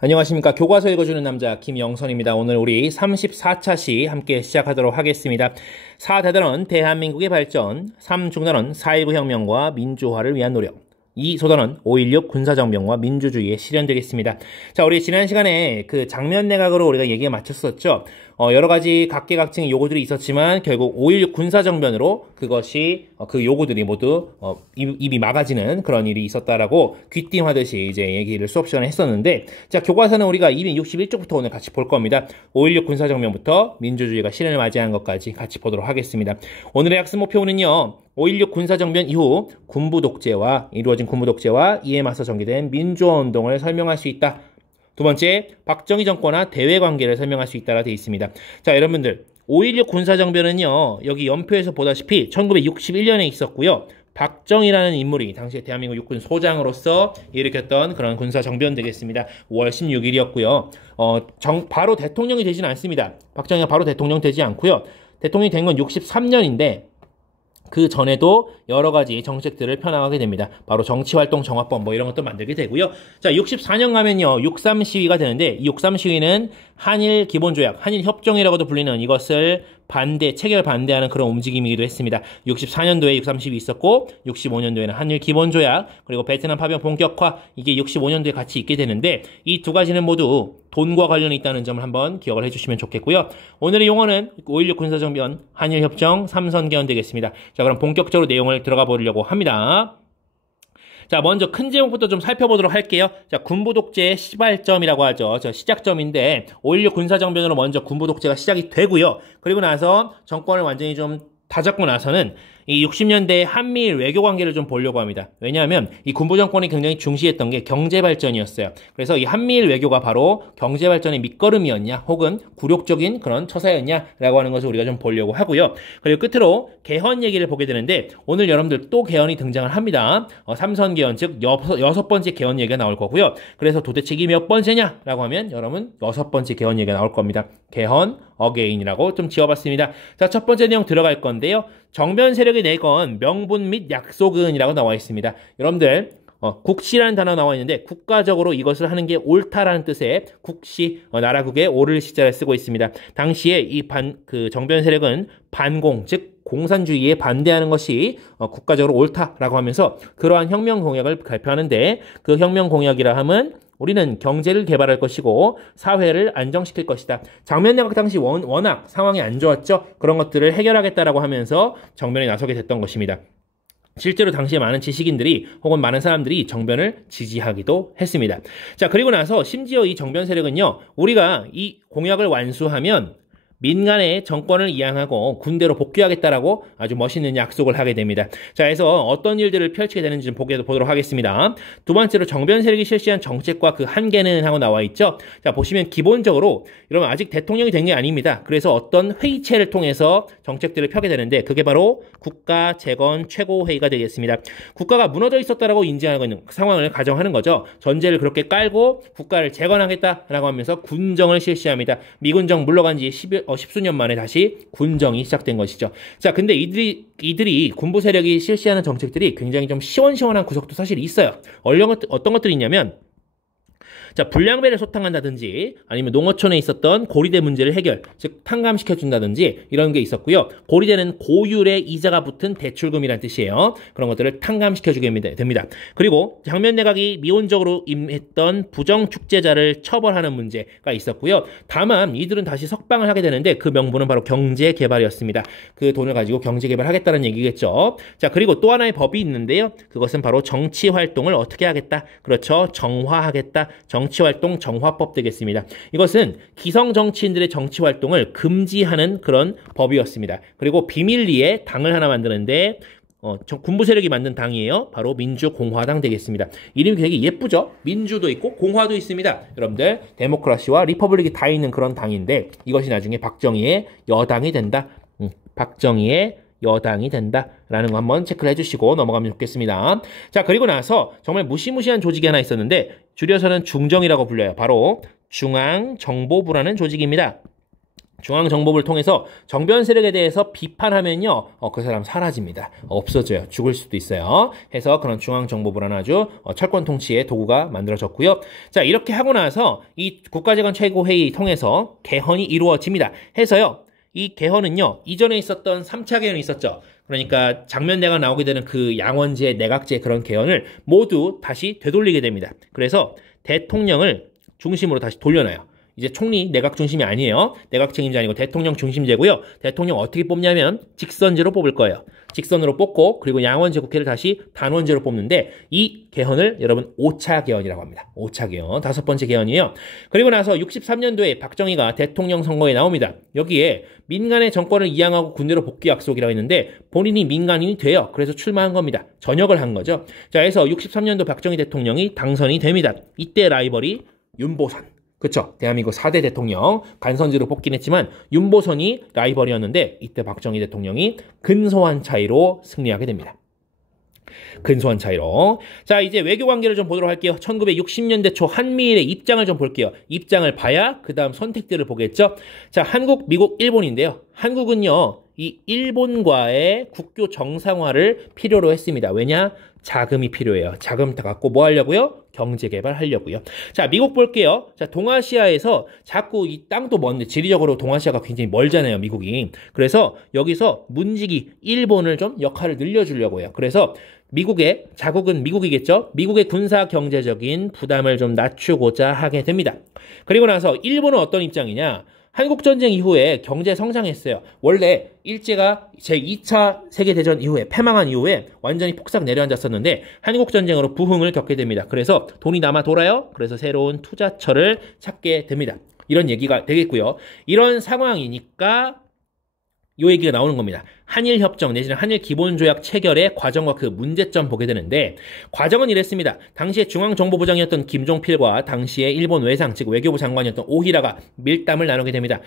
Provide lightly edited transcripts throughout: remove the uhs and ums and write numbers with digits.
안녕하십니까. 교과서 읽어주는 남자 김영선입니다. 오늘 우리 34차 시 함께 시작하도록 하겠습니다. 4대단원 대한민국의 발전, 3중단원 4.19 혁명과 민주화를 위한 노력, 2소단원 5.16 군사정병과 민주주의에 실현되겠습니다. 자, 우리 지난 시간에 그 장면 내각으로 우리가 얘기가 마쳤었죠. 여러 가지 각계각층의 요구들이 있었지만 결국 5.16 군사정변으로 그것이 그 요구들이 모두 입이 막아지는 그런 일이 있었다라고 귀띔하듯이 이제 얘기를 수업 시간에 했었는데, 자, 교과서는 우리가 261쪽부터 오늘 같이 볼 겁니다. 5.16 군사정변부터 민주주의가 실현을 맞이한 것까지 같이 보도록 하겠습니다. 오늘의 학습 목표는요, 5.16 군사정변 이후 이루어진 군부 독재와 이에 맞서 전개된 민주화 운동을 설명할 수 있다. 두 번째, 박정희 정권과 대외 관계를 설명할 수 있다라 되어 있습니다. 자, 여러분들, 5.16 군사정변은요, 여기 연표에서 보다시피 1961년에 있었고요. 박정희라는 인물이 당시에 대한민국 육군 소장으로서 일으켰던 그런 군사정변 되겠습니다. 5월 16일이었고요. 바로 대통령이 되지는 않습니다. 박정희가 바로 대통령 되지 않고요. 대통령이 된 건 63년인데 그 전에도 여러 가지 정책들을 펴나가게 됩니다. 바로 정치활동 정화법 뭐 이런 것도 만들게 되고요. 자, 64년 가면요, 63 시위가 되는데, 이 63 시위는 한일 기본조약, 한일 협정이라고도 불리는 이것을 체결 반대하는 그런 움직임이기도 했습니다. 64년도에 63 시위 있었고, 65년도에는 한일 기본조약, 그리고 베트남 파병 본격화, 이게 65년도에 같이 있게 되는데, 이 두 가지는 모두 돈과 관련이 있다는 점을 한번 기억을 해주시면 좋겠고요. 오늘의 용어는 5.16 군사정변, 한일협정, 3선개헌 되겠습니다. 자, 그럼 본격적으로 내용을 들어가 보려고 합니다. 자, 먼저 큰 제목부터 좀 살펴보도록 할게요. 자, 군부독재의 시발점이라고 하죠. 저 시작점인데, 5.16 군사정변으로 먼저 군부독재가 시작이 되고요. 그리고 나서 정권을 완전히 좀 다잡고 나서는 이 60년대 한미일 외교 관계를 좀 보려고 합니다. 왜냐하면 이 군부 정권이 굉장히 중시했던 게 경제 발전이었어요. 그래서 이 한미일 외교가 바로 경제 발전의 밑거름이었냐, 혹은 굴욕적인 그런 처사였냐라고 하는 것을 우리가 좀 보려고 하고요. 그리고 끝으로 개헌 얘기를 보게 되는데, 오늘 여러분들 또 개헌이 등장을 합니다. 3선 개헌, 즉 6번째 개헌 얘기가 나올 거고요. 그래서 도대체 이게 몇 번째냐라고 하면 여러분 6번째 개헌 얘기가 나올 겁니다. 개헌 어게인이라고 좀 지어봤습니다. 자, 첫 번째 내용 들어갈 건데요. 정변 세력이 내건 명분 및 약속은이라고 나와 있습니다. 여러분들, 국시라는 단어 나와 있는데, 국가적으로 이것을 하는 게 옳다라는 뜻의 국시, 나라국의 오를 시자를 쓰고 있습니다. 당시에 이 정변 세력은 반공, 즉 공산주의에 반대하는 것이 국가적으로 옳다라고 하면서 그러한 혁명 공약을 발표하는데, 그 혁명 공약이라 함은 우리는 경제를 개발할 것이고 사회를 안정시킬 것이다. 장면 내각 당시 워낙 상황이 안 좋았죠. 그런 것들을 해결하겠다라고 하면서 정변에 나서게 됐던 것입니다. 실제로 당시에 많은 지식인들이 혹은 많은 사람들이 정변을 지지하기도 했습니다. 자, 그리고 나서 심지어 이 정변 세력은요, 우리가 이 공약을 완수하면 민간의 정권을 이양하고 군대로 복귀하겠다라고 아주 멋있는 약속을 하게 됩니다. 자, 그래서 어떤 일들을 펼치게 되는지 좀 보도록 하겠습니다. 두 번째로 정변 세력이 실시한 정책과 그 한계는 하고 나와 있죠. 자, 보시면 기본적으로 여러분 아직 대통령이 된 게 아닙니다. 그래서 어떤 회의체를 통해서 정책들을 펴게 되는데, 그게 바로 국가 재건 최고회의가 되겠습니다. 국가가 무너져 있었다라고 인지하고 있는 상황을 가정하는 거죠. 전제를 그렇게 깔고 국가를 재건하겠다라고 하면서 군정을 실시합니다. 미군정 물러간 지 10수년 만에 다시 군정이 시작된 것이죠. 자, 근데 이들이 군부 세력이 실시하는 정책들이 굉장히 좀 시원시원한 구석도 사실 있어요. 어떤 것들이 있냐면, 자, 불량배를 소탕한다든지, 아니면 농어촌에 있었던 고리대 문제를 해결, 즉 탕감시켜준다든지 이런 게 있었고요. 고리대는 고율의 이자가 붙은 대출금이란 뜻이에요. 그런 것들을 탕감시켜주게 됩니다. 그리고 장면 내각이 미온적으로 임했던 부정축제자를 처벌하는 문제가 있었고요. 다만 이들은 다시 석방을 하게 되는데, 그 명분은 바로 경제개발이었습니다. 그 돈을 가지고 경제개발하겠다는 얘기겠죠. 자, 그리고 또 하나의 법이 있는데요. 그것은 바로 정치활동을 어떻게 하겠다. 그렇죠. 정화하겠다. 정치활동 정화법 되겠습니다. 이것은 기성 정치인들의 정치활동을 금지하는 그런 법이었습니다. 그리고 비밀리에 당을 하나 만드는데, 군부 세력이 만든 당이에요. 바로 민주공화당 되겠습니다. 이름이 되게 예쁘죠? 민주도 있고 공화도 있습니다. 여러분들, 데모크라시와 리퍼블릭이 다 있는 그런 당인데, 이것이 나중에 박정희의 여당이 된다. 박정희의 여당이 된다라는 거 한번 체크를 해주시고 넘어가면 좋겠습니다. 자, 그리고 나서 정말 무시무시한 조직이 하나 있었는데, 줄여서는 중정이라고 불려요. 바로 중앙정보부라는 조직입니다. 중앙정보부를 통해서 정변 세력에 대해서 비판하면요, 그 사람 사라집니다. 없어져요. 죽을 수도 있어요. 해서 그런 중앙정보부라는 아주 철권 통치의 도구가 만들어졌고요. 자, 이렇게 하고 나서 이 국가재건 최고회의 통해서 개헌이 이루어집니다. 해서요, 이 개헌은요, 이전에 있었던 3차 개헌이 있었죠. 그러니까 장면대가 나오게 되는 그 양원제, 내각제 그런 개헌을 모두 다시 되돌리게 됩니다. 그래서 대통령을 중심으로 다시 돌려놔요. 이제 총리 내각 중심이 아니에요. 내각 책임제 아니고 대통령 중심제고요. 대통령 어떻게 뽑냐면 직선제로 뽑을 거예요. 직선으로 뽑고 그리고 양원제 국회를 다시 단원제로 뽑는데 이 개헌을 여러분 5차 개헌이라고 합니다. 5차 개헌, 5번째 개헌이에요. 그리고 나서 63년도에 박정희가 대통령 선거에 나옵니다. 여기에 민간의 정권을 이양하고 군대로 복귀 약속이라고 했는데 본인이 민간인이 돼요. 그래서 출마한 겁니다. 전역을 한 거죠. 자, 그래서 63년도 박정희 대통령이 당선이 됩니다. 이때 라이벌이 윤보선. 그쵸? 대한민국 4대 대통령 간선지로 뽑긴 했지만 윤보선이 라이벌이었는데 이때 박정희 대통령이 근소한 차이로 승리하게 됩니다. 근소한 차이로. 자, 이제 외교 관계를 좀 보도록 할게요. 1960년대 초 한미일의 입장을 좀 볼게요. 입장을 봐야 그 다음 선택들을 보겠죠. 자, 한국, 미국, 일본인데요. 한국은요, 이 일본과의 국교 정상화를 필요로 했습니다. 왜냐? 자금이 필요해요. 자금 다 갖고 뭐 하려고요? 경제 개발하려고요. 자, 미국 볼게요. 자, 동아시아에서 자꾸 이 땅도 먼데 지리적으로 동아시아가 굉장히 멀잖아요, 미국이. 그래서 여기서 문지기 일본을 좀 역할을 늘려주려고 해요. 그래서 미국의 자국은 미국이겠죠. 미국의 군사 경제적인 부담을 좀 낮추고자 하게 됩니다. 그리고 나서 일본은 어떤 입장이냐? 한국전쟁 이후에 경제 성장했어요. 원래 일제가 제2차 세계대전 이후에 패망한 이후에 완전히 폭삭 내려앉았었는데 한국전쟁으로 부흥을 겪게 됩니다. 그래서 돈이 남아 돌아요. 그래서 새로운 투자처를 찾게 됩니다. 이런 얘기가 되겠고요. 이런 상황이니까 이 얘기가 나오는 겁니다. 한일협정 내지는 한일기본조약 체결의 과정과 그 문제점 보게 되는데 과정은 이랬습니다. 당시에 중앙정보부장이었던 김종필과 당시에 일본 외상 즉 외교부 장관이었던 오히라가 밀담을 나누게 됩니다.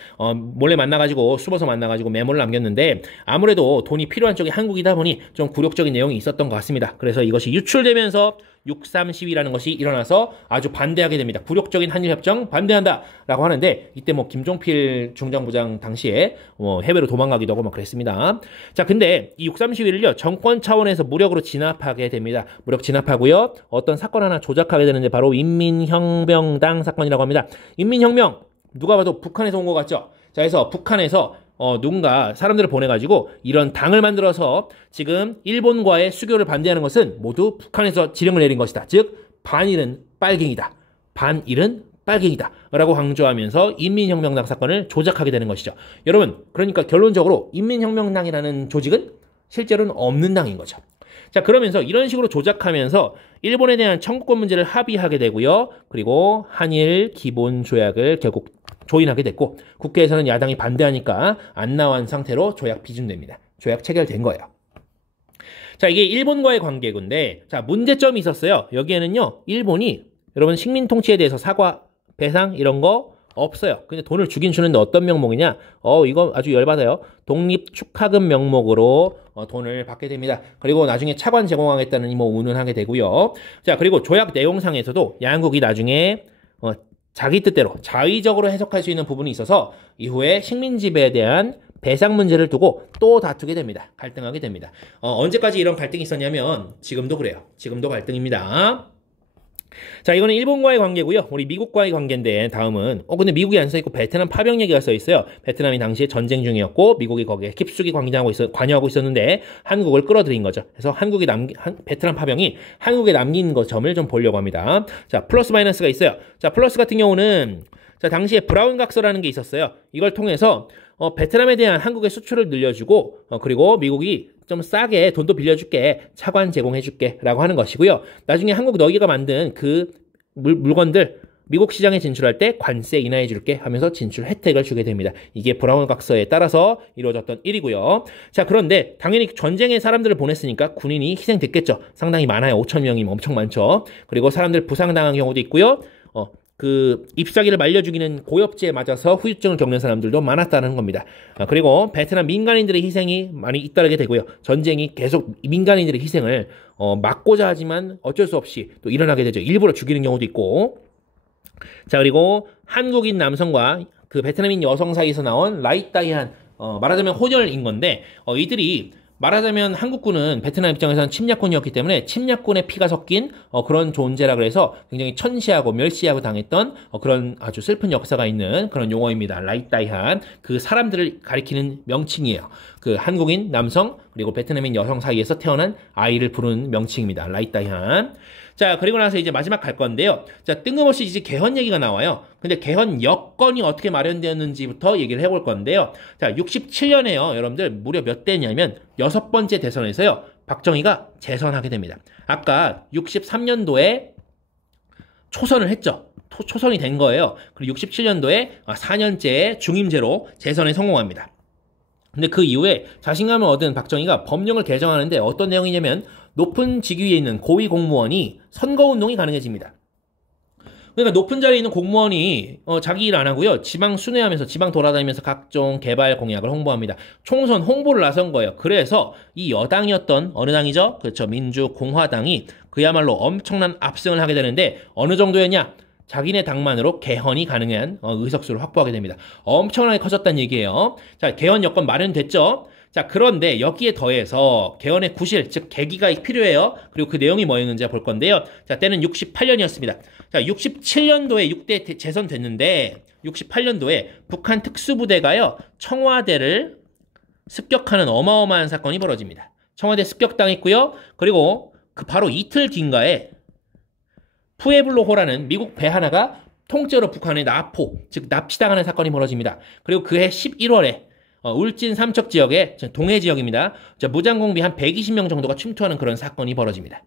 몰래 만나가지고 수버서 만나가지고 메모를 남겼는데 아무래도 돈이 필요한 쪽이 한국이다 보니 좀 굴욕적인 내용이 있었던 것 같습니다. 그래서 이것이 유출되면서 6.3 시위라는 것이 일어나서 아주 반대하게 됩니다. 굴욕적인 한일협정 반대한다 라고 하는데 이때 뭐 김종필 중정부장 당시에 해외로 도망가기도 하고 막 그랬습니다. 자, 근데 이 6.3 시위를요 정권 차원에서 무력으로 진압하게 됩니다. 무력 진압하고요. 어떤 사건 하나 조작하게 되는데 바로 인민혁명당 사건이라고 합니다. 인민혁명 누가 봐도 북한에서 온 것 같죠? 자, 그래서 북한에서 누군가 사람들을 보내가지고 이런 당을 만들어서 지금 일본과의 수교를 반대하는 것은 모두 북한에서 지령을 내린 것이다. 즉 반일은 빨갱이다. 반일은 빨갱이다. 라고 강조하면서 인민혁명당 사건을 조작하게 되는 것이죠. 여러분, 그러니까 결론적으로 인민혁명당이라는 조직은 실제로는 없는 당인 거죠. 자, 그러면서 이런 식으로 조작하면서 일본에 대한 청구권 문제를 합의하게 되고요. 그리고 한일 기본 조약을 결국 조인하게 됐고 국회에서는 야당이 반대하니까 안 나온 상태로 조약 비준됩니다. 조약 체결된 거예요. 자, 이게 일본과의 관계인데 자, 문제점이 있었어요. 여기에는요. 일본이 여러분 식민 통치에 대해서 사과, 배상 이런 거 없어요. 근데 돈을 주긴 주는데 어떤 명목이냐? 이거 아주 열받아요. 독립 축하금 명목으로 돈을 받게 됩니다. 그리고 나중에 차관 제공하겠다는 뭐 운운하게 되고요. 자, 그리고 조약 내용상에서도 양국이 나중에 자기 뜻대로 자의적으로 해석할 수 있는 부분이 있어서 이후에 식민 지배에 대한 배상 문제를 두고 또 다투게 됩니다. 갈등하게 됩니다. 언제까지 이런 갈등이 있었냐면 지금도 그래요. 지금도 갈등입니다. 자, 이거는 일본과의 관계고요. 우리 미국과의 관계인데 다음은 근데 미국이 안 써있고 베트남 파병 얘기가 써있어요. 베트남이 당시에 전쟁 중이었고 미국이 거기에 깊숙이 관여하고 있었는데 한국을 끌어들인 거죠. 그래서 베트남 파병이 한국에 남긴 점을 좀 보려고 합니다. 자, 플러스 마이너스가 있어요. 자, 플러스 같은 경우는 자, 당시에 브라운 각서라는 게 있었어요. 이걸 통해서 베트남에 대한 한국의 수출을 늘려주고 그리고 미국이 좀 싸게 돈도 빌려줄게, 차관 제공해줄게 라고 하는 것이고요. 나중에 한국 너희가 만든 그 물건들 미국 시장에 진출할 때 관세 인하해줄게 하면서 진출 혜택을 주게 됩니다. 이게 브라운 각서에 따라서 이루어졌던 일이고요. 자, 그런데 당연히 전쟁에 사람들을 보냈으니까 군인이 희생됐겠죠. 상당히 많아요. 5천 명이면 엄청 많죠. 그리고 사람들 부상당한 경우도 있고요. 잎사귀를 말려 죽이는 고엽제에 맞아서 후유증을 겪는 사람들도 많았다는 겁니다. 그리고 베트남 민간인들의 희생이 많이 잇따르게 되고요. 전쟁이 계속 민간인들의 희생을 막고자 하지만 어쩔 수 없이 또 일어나게 되죠. 일부러 죽이는 경우도 있고. 자, 그리고 한국인 남성과 그 베트남인 여성 사이에서 나온 라이따이한 말하자면 혼혈인 건데 이들이 말하자면 한국군은 베트남 입장에서는 침략군이었기 때문에 침략군의 피가 섞인 그런 존재라 그래서 굉장히 천시하고 멸시하고 당했던 그런 아주 슬픈 역사가 있는 그런 용어입니다. 라이따이한 그 사람들을 가리키는 명칭이에요. 그 한국인 남성 그리고 베트남인 여성 사이에서 태어난 아이를 부르는 명칭입니다. 라이따이한. 자, 그리고 나서 이제 마지막 갈 건데요. 자, 뜬금없이 이제 개헌 얘기가 나와요. 근데 개헌 여건이 어떻게 마련되었는지부터 얘기를 해볼 건데요. 자, 67년에요. 여러분들 무려 몇 대냐면 6번째 대선에서요. 박정희가 재선하게 됩니다. 아까 63년도에 초선을 했죠. 초선이 된 거예요. 그리고 67년도에 4년째 중임제로 재선에 성공합니다. 근데 그 이후에 자신감을 얻은 박정희가 법령을 개정하는데 어떤 내용이냐면 높은 직위에 있는 고위 공무원이 선거운동이 가능해집니다. 그러니까 높은 자리에 있는 공무원이 자기 일 안 하고요. 지방 순회하면서 지방 돌아다니면서 각종 개발 공약을 홍보합니다. 총선 홍보를 나선 거예요. 그래서 이 여당이었던 어느 당이죠? 그렇죠. 민주공화당이 그야말로 엄청난 압승을 하게 되는데 어느 정도였냐? 자기네 당만으로 개헌이 가능한 의석수를 확보하게 됩니다. 엄청나게 커졌다는 얘기예요. 자, 개헌 여건 마련됐죠? 자, 그런데 여기에 더해서 개헌의 구실, 즉 계기가 필요해요. 그리고 그 내용이 뭐였는지 볼 건데요. 자, 때는 68년이었습니다. 자, 67년도에 6대 재선됐는데 68년도에 북한 특수부대가요. 청와대를 습격하는 어마어마한 사건이 벌어집니다. 청와대 습격당했고요. 그리고 그 바로 이틀 뒤인가에 푸에블로호라는 미국 배 하나가 통째로 북한의 납포, 즉 납치당하는 사건이 벌어집니다. 그리고 그해 11월에 울진 삼척 지역의 동해 지역입니다. 무장공비 한 120명 정도가 침투하는 그런 사건이 벌어집니다.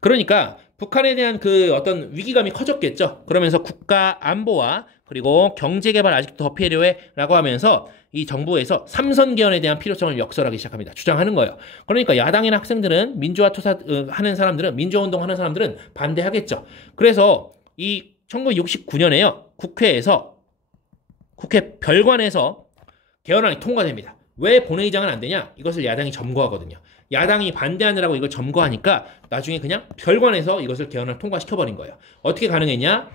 그러니까 북한에 대한 그 어떤 위기감이 커졌겠죠. 그러면서 국가 안보와 그리고 경제 개발 아직도 더 필요해라고 하면서 이 정부에서 삼선 개헌에 대한 필요성을 역설하기 시작합니다. 주장하는 거예요. 그러니까 야당이나 학생들은 민주화 투사 하는 사람들은 민주화 운동하는 사람들은 반대하겠죠. 그래서 이 1969년에요. 국회 별관에서 개헌안이 통과됩니다. 왜 본회의장은 안 되냐? 이것을 야당이 점거하거든요. 야당이 반대하느라고 이걸 점거하니까 나중에 그냥 별관에서 이것을 개헌을 통과시켜버린 거예요. 어떻게 가능했냐?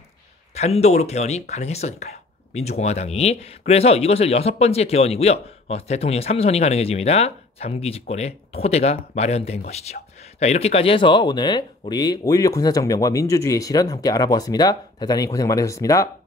단독으로 개헌이 가능했으니까요. 민주공화당이. 그래서 이것을 6번째 개헌이고요. 대통령 3선이 가능해집니다. 장기 집권의 토대가 마련된 것이죠. 자, 이렇게까지 해서 오늘 우리 5.16 군사정변과 민주주의의 실현 함께 알아보았습니다. 대단히 고생 많으셨습니다.